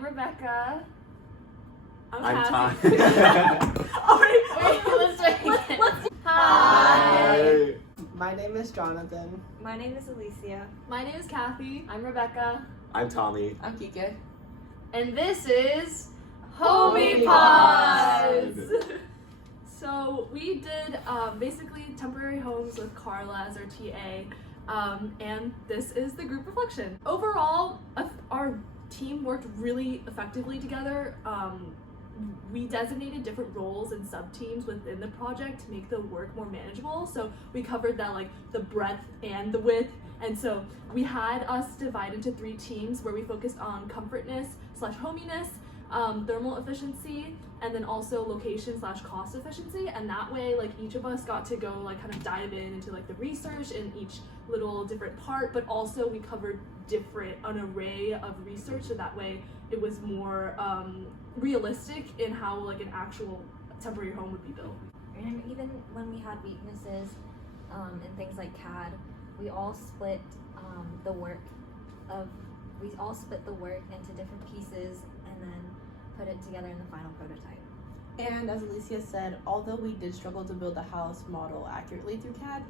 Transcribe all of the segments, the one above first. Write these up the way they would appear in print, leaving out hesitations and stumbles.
I'm Rebecca. I'm Tom. Hi. My name is Jonathan. My name is Alicia. My name is Kathy. I'm Rebecca. I'm Tommy. I'm Kike. And this is Homey Pods. So we did basically temporary homes with Carla as our TA, and this is the group reflection. Overall, our team worked really effectively together. We designated different roles and sub-teams within the project to make the work more manageable. So we covered that, like the breadth and the width. And so we had us divide into 3 teams where we focused on comfortness / hominess, thermal efficiency, and then also location / cost efficiency. And that way, like each of us got to go like kind of dive into like the research in each little different part, but also we covered an array of research, so that way it was more realistic in how like an actual temporary home would be built. And even when we had weaknesses in things like CAD, we all split the work into different pieces and then put it together in the final prototype. And as Alicia said, although we did struggle to build the house model accurately through CAD,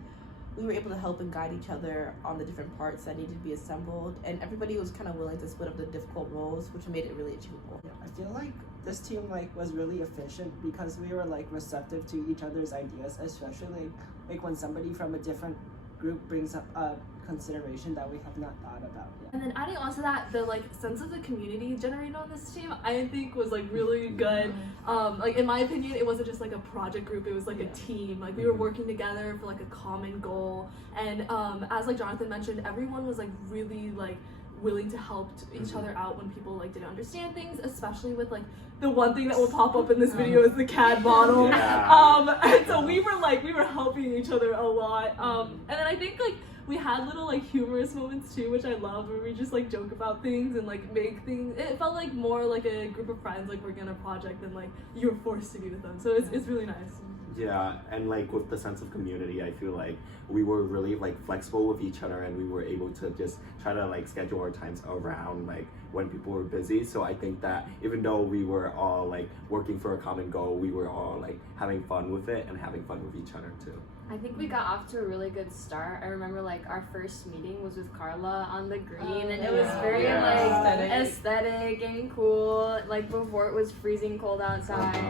we were able to help and guide each other on the different parts that needed to be assembled, and everybody was kind of willing to split up the difficult roles, which made it really achievable. Yeah, I feel like this team was really efficient because we were receptive to each other's ideas, especially like when somebody from a different group brings up a consideration that we have not thought about yet. And then adding on to that, the like sense of the community generated on this team, I think was like really good. Like in my opinion, it wasn't just like a project group, it was like a team. Like we were working together for like a common goal. And as like Jonathan mentioned, everyone was like really like willing to help each other out when people like didn't understand things, especially with like the one thing that will pop up in this video is the CAD model. And so we were helping each other a lot. And then I think like we had little like humorous moments too, which I love, where we just like joke about things and like make things. It felt like more like a group of friends like working on a project than like you were forced to be with them. So it's really nice. Yeah, and like with the sense of community, I feel like we were really like flexible with each other, and we were able to just try to like schedule our times around like when people were busy. So I think that even though we were all like working for a common goal, we were all like having fun with it and having fun with each other too. I think we got off to a really good start. I remember like our first meeting was with Carla on the green, and it was very like aesthetic and cool. Like before it was freezing cold outside.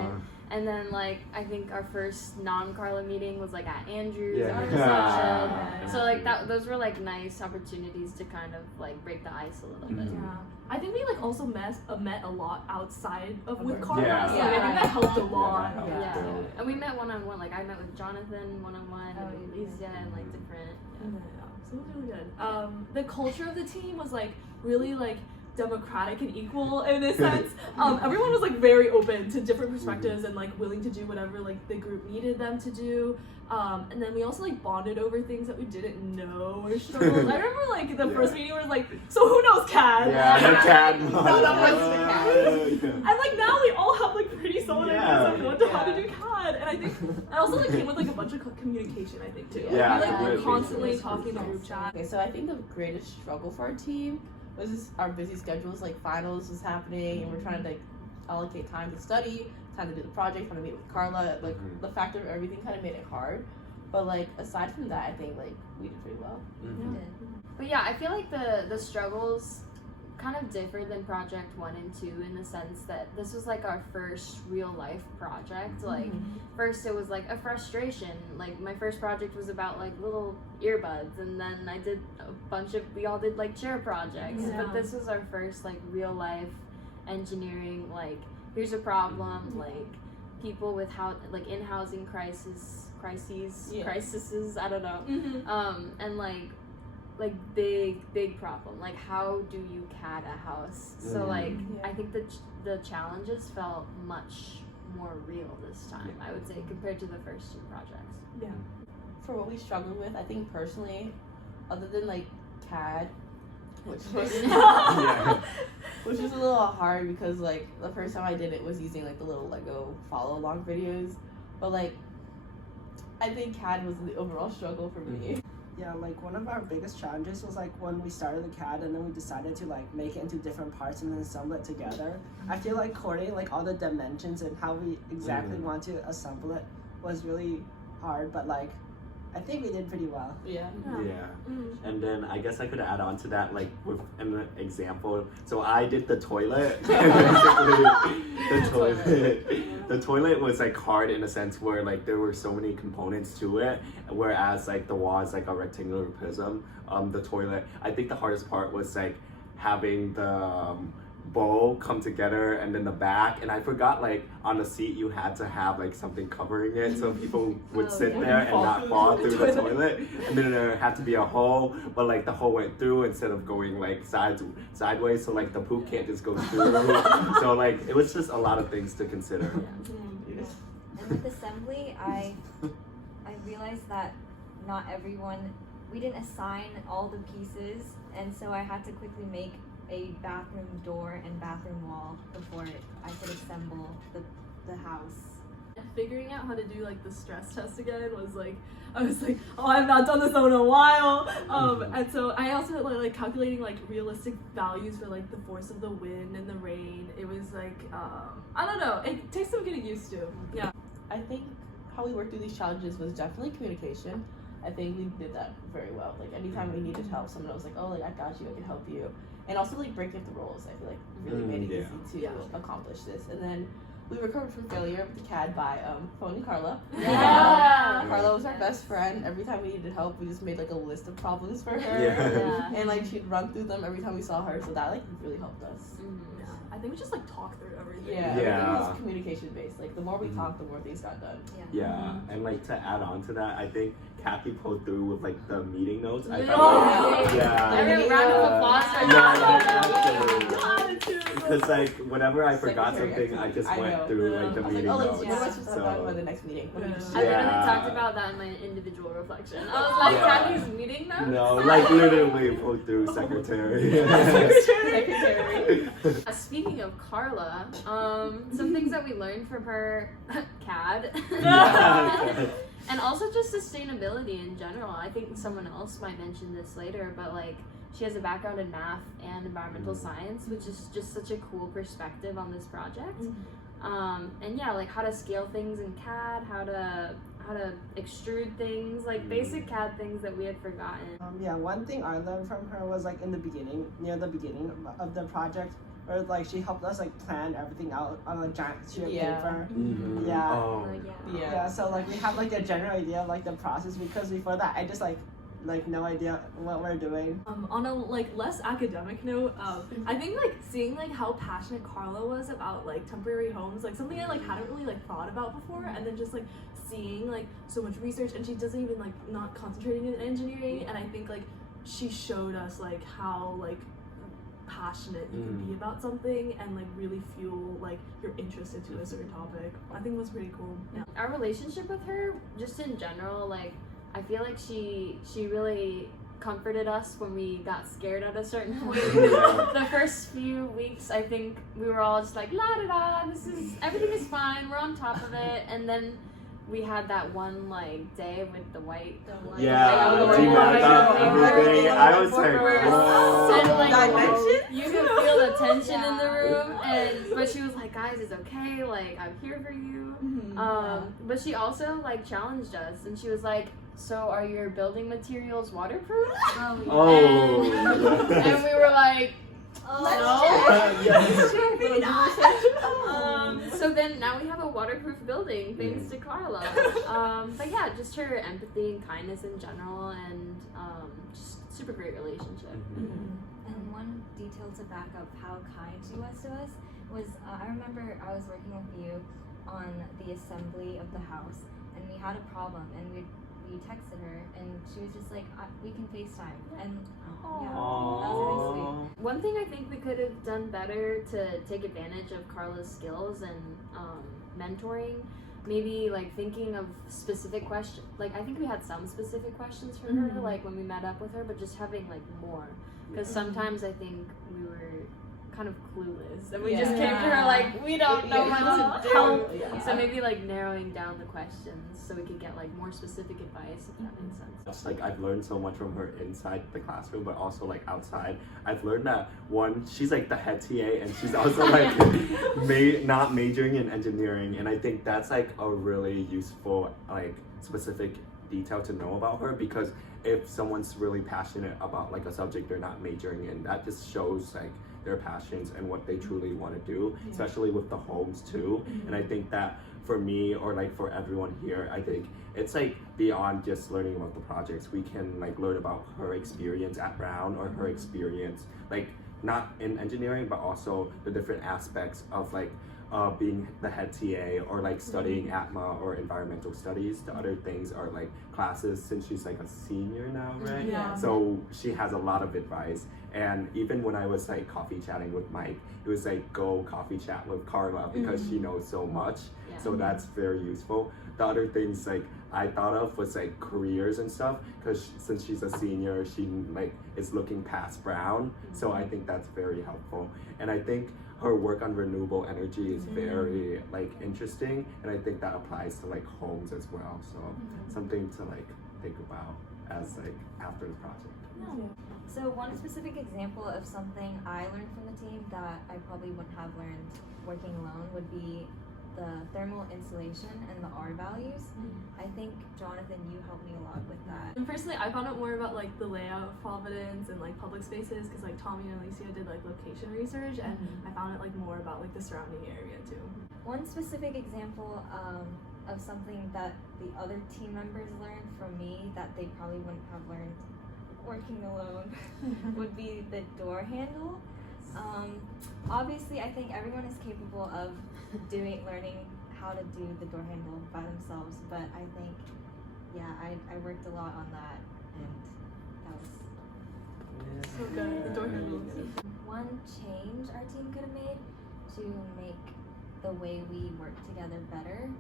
And then like I think our first non-Carla meeting was like at Andrew's on reception. So like those were like nice opportunities to kind of like break the ice a little bit. Yeah. I think we like also met a lot outside of with Carla. Yeah. So I think that helped a lot. Yeah. And we met one-on-one. Like I met with Jonathan one-on-one, and Alicia, and like different. So it was really good. The culture of the team was like really like democratic and equal in a sense. Everyone was like very open to different perspectives and like willing to do whatever like the group needed them to do. And then we also like bonded over things that we didn't know or struggles. I remember like the first meeting was like, so who knows CAD? Yeah, CAD. And like now we all have like pretty solid ideas of how to do CAD. And I think it also like came with like a bunch of communication, I think too. Yeah, we like were really constantly talking in the group chat. Okay, so I think the greatest struggle for our team was just our busy schedules. Like finals was happening, and we're trying to like allocate time to study, time to do the project, time to meet with Carla. Like the factor of everything kind of made it hard. But like aside from that, I think like we did pretty well. But yeah, I feel like the struggles kind of differ than project 1 and 2 in the sense that this was like our first real life project. Like first it was like a frustration. Like my first project was about like little earbuds, and then we all did like chair projects. But this was our first like real life engineering, like here's a problem, like people with in housing crises, I don't know. And like big problem, like how do you CAD a house? So like I think the challenges felt much more real this time, I would say, compared to the first 2 projects. For what we struggled with, I think personally, other than like CAD, which was which was a little hard because like the first time I did it was using like the little Lego follow along videos, but like I think CAD was the overall struggle for me. Yeah, like one of our biggest challenges was like when we started the CAD and then we decided to like make it into different parts and then assemble it together. I feel like coordinating like all the dimensions and how we exactly want to assemble it was really hard, but like I think we did pretty well. Yeah. Yeah. Mm-hmm. And then I guess I could add on to that, like with an example. So I did the toilet. The toilet was like hard in a sense where like there were so many components to it, whereas like the wall is like a rectangular prism. The toilet, I think the hardest part was like having the bowl come together and then the back, and I forgot like on the seat you had to have like something covering it so people would sit there and not fall through the toilet, and then there had to be a hole, but like the hole went through instead of going like sideways, so like the poop can't just go through. So like it was just a lot of things to consider. And with assembly, I realized that not everyone, we didn't assign all the pieces, and so I had to quickly make a bathroom door and bathroom wall before I could assemble the house. Figuring out how to do like the stress test again was like, I was like, oh, I've not done this in a while. And so I also like calculating like realistic values for like the force of the wind and the rain. It was like, I don't know, it takes some getting used to. Yeah. I think how we worked through these challenges was definitely communication. I think we did that very well. Like anytime we needed help, someone was like, oh, like I got you, I can help you. And also like breaking up the roles, I feel like really made it easy to accomplish this. And then we recovered from failure with the CAD by phoning Carla. Yeah. Carla was our best friend. Every time we needed help, we just made like a list of problems for her. Yeah. And like she'd run through them every time we saw her, so that like really helped us. Yeah. I think we just like talk through everything. Yeah, everything was communication based. Like the more we talked, the more things got done. Yeah, and like to add on to that, I think Kathy pulled through with like the meeting notes. I Oh, thought, yeah. Every round of applause for Yeah, because like whenever I forgot Secretary something, I just I went know. through like I the was like, meeting oh, like, notes. what am I supposed to talk about by the So next meeting? Let me just I literally Yeah. talked about that in my individual reflection. I was like, Kathy's meeting notes? no, like literally pulled through secretary. Secretary. Speaking of Carla, some things that we learned from her, CAD, and also just sustainability in general. I think someone else might mention this later, but like she has a background in math and environmental science, which is just such a cool perspective on this project. And yeah, like how to scale things in CAD, how to extrude things, like basic CAD things that we had forgotten. Yeah, one thing I learned from her was like in the beginning, near the beginning of the project, where like she helped us like plan everything out on a giant sheet of paper. Yeah. Oh. Yeah, so like we have like a general idea of like the process, because before that I just like no idea what we're doing. On a like less academic note, I think like seeing like how passionate Carla was about like temporary homes, like something I like hadn't really like thought about before, and then just like seeing like so much research, and she doesn't even like not concentrating in engineering, and I think like she showed us like how like passionate you can be about something and like really fuel like your interest into a certain topic. I think it was pretty cool. Yeah. Our relationship with her, just in general, like I feel like she really comforted us when we got scared at a certain point. The first few weeks, I think we were all just like la da da, everything is fine, we're on top of it, and then we had that one like day with the white. Yeah, the do you white remember everything? I was and like, like you could feel the tension in the room, but she was like, guys, it's okay, like I'm here for you. But she also like challenged us, and she was like, so are your building materials waterproof? And we were like, so then now we have a waterproof building thanks to Carla. But yeah, just her empathy and kindness in general, and just super great relationship. And one detail to back up how kind she was to us was I remember I was working with you on the assembly of the house, and we had a problem, and we texted her, and she was just like, we can FaceTime, and yeah, that was really sweet. One thing I think we could have done better to take advantage of Carla's skills and mentoring, maybe like thinking of specific questions. Like I think we had some specific questions for her, like when we met up with her, but just having like more, because sometimes I think we were kind of clueless, and we just came to her Yeah. like, we don't know what to do. Help. Yeah. So maybe like narrowing down the questions so we could get like more specific advice, if that makes sense. It's like I've learned so much from her inside the classroom, but also like outside. I've learned that one, she's like the head TA, and she's also like not majoring in engineering, and I think that's like a really useful like specific detail to know about her, because if someone's really passionate about like a subject they're not majoring in, that just shows like their passions and what they truly want to do, especially with the homes too. And I think that for me, or like for everyone here, I think it's like beyond just learning about the projects. We can like learn about her experience at Brown, or her experience like not in engineering, but also the different aspects of like being the head TA, or like studying ATMA or environmental studies. The other things are like classes, since she's like a senior now, right? Yeah. So she has a lot of advice. And even when I was like coffee chatting with Mike, it was like go coffee chat with Carla, because she knows so much. Yeah. So that's very useful. The other things like I thought of was like careers and stuff, because since she's a senior, she like is looking past Brown. So I think that's very helpful. And I think her work on renewable energy is very like interesting, and I think that applies to like homes as well. So something to like think about as like after the project. So one specific example of something I learned from the team that I probably wouldn't have learned working alone would be the thermal insulation and the R values. I think, Jonathan, you helped me a lot with that. And personally, I found out more about like the layout of Providence and like public spaces, because like Tommy and Alicia did like location research, and I found out like more about like the surrounding area too. One specific example of something that the other team members learned from me that they probably wouldn't have learned working alone would be the door handle. Obviously, I think everyone is capable of learning how to do the door handle by themselves, but I think, yeah, I worked a lot on that, and that was So good. The door handle. one change our team could have made to make the way we work together better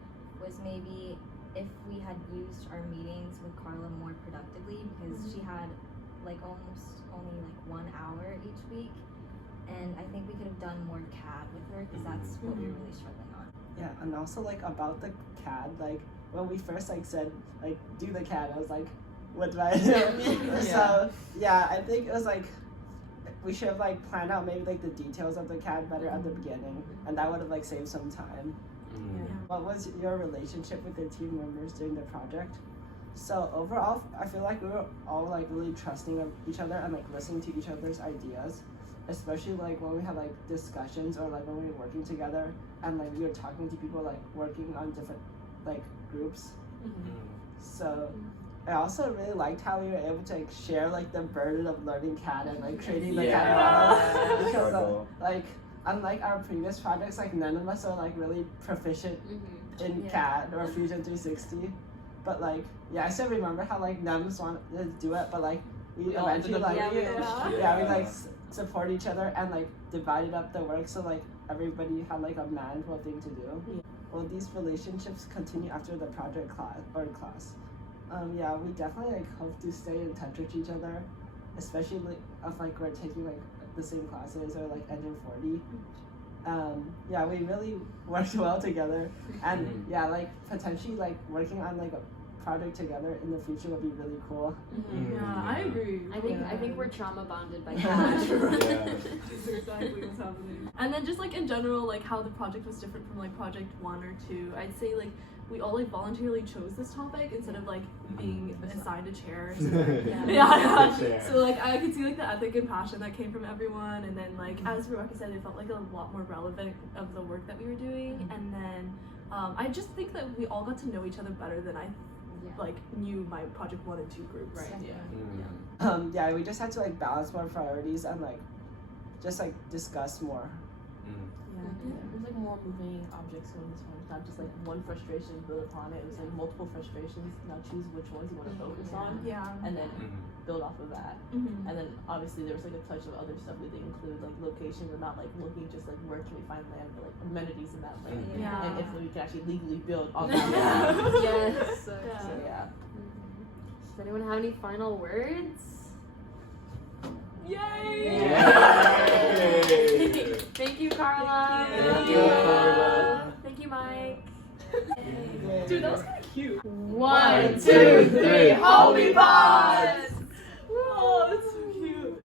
was maybe if we had used our meetings with Carla more productively, because she had like almost only like 1 hour each week, and I think we could have done more CAD with her, because that's what we were really struggling on. Yeah, and also like about the CAD, like when we first like said like do the CAD, I was like, what do I do? So yeah, I think it was like we should have like planned out maybe like the details of the CAD better at the beginning, and that would have like saved some time. What was your relationship with the team members during the project? So overall, I feel like we were all like really trusting of each other and like listening to each other's ideas, especially like when we had like discussions, or like when we were working together and like we were talking to people like working on different like groups. So I also really liked how we were able to like share like the burden of learning CAD and like creating the CAD model, because like unlike our previous projects, like none of us are like really proficient in CAD or Fusion 360. But like, yeah, I still remember how like none of us wanted to do it, but like we eventually like we like support each other and like divided up the work, so like everybody had like a manageable thing to do. Will these relationships continue after the project class? Yeah, we definitely like hope to stay in touch with each other, especially like if like we're taking like the same classes or like Engine 40. Yeah, we really worked well together, and yeah, like potentially like working on like a project together in the future would be really cool. Yeah, I agree. I think we're trauma bonded by that. That's exactly what's happening. And then just like in general, like how the project was different from like project 1 or 2. I'd say like we all like voluntarily chose this topic instead of like being assigned a chair. So, yeah. So like I could see like the ethic and passion that came from everyone, and then like as Rebecca said, it felt like a lot more relevant of the work that we were doing. And then I just think that we all got to know each other better than I like knew my project 1 and 2 groups. Right. Yeah, we just had to like balance more priorities and like just like discuss more. There's like more moving objects in this one. It's not just like one frustration built upon it. It was like multiple frustrations. Now choose which ones you want to focus on, and then build off of that. And then obviously there was like a touch of other stuff we didn't include, like location. We're not like looking just like where can we find land, but like amenities in that land, and if we can actually legally build on that land. Yes. So yeah. Does anyone have any final words? Yay! Yay! you. Carla. Thank you, Mike. Yay. Dude, that was kind of cute. 1, 2, 3, Homey Pods!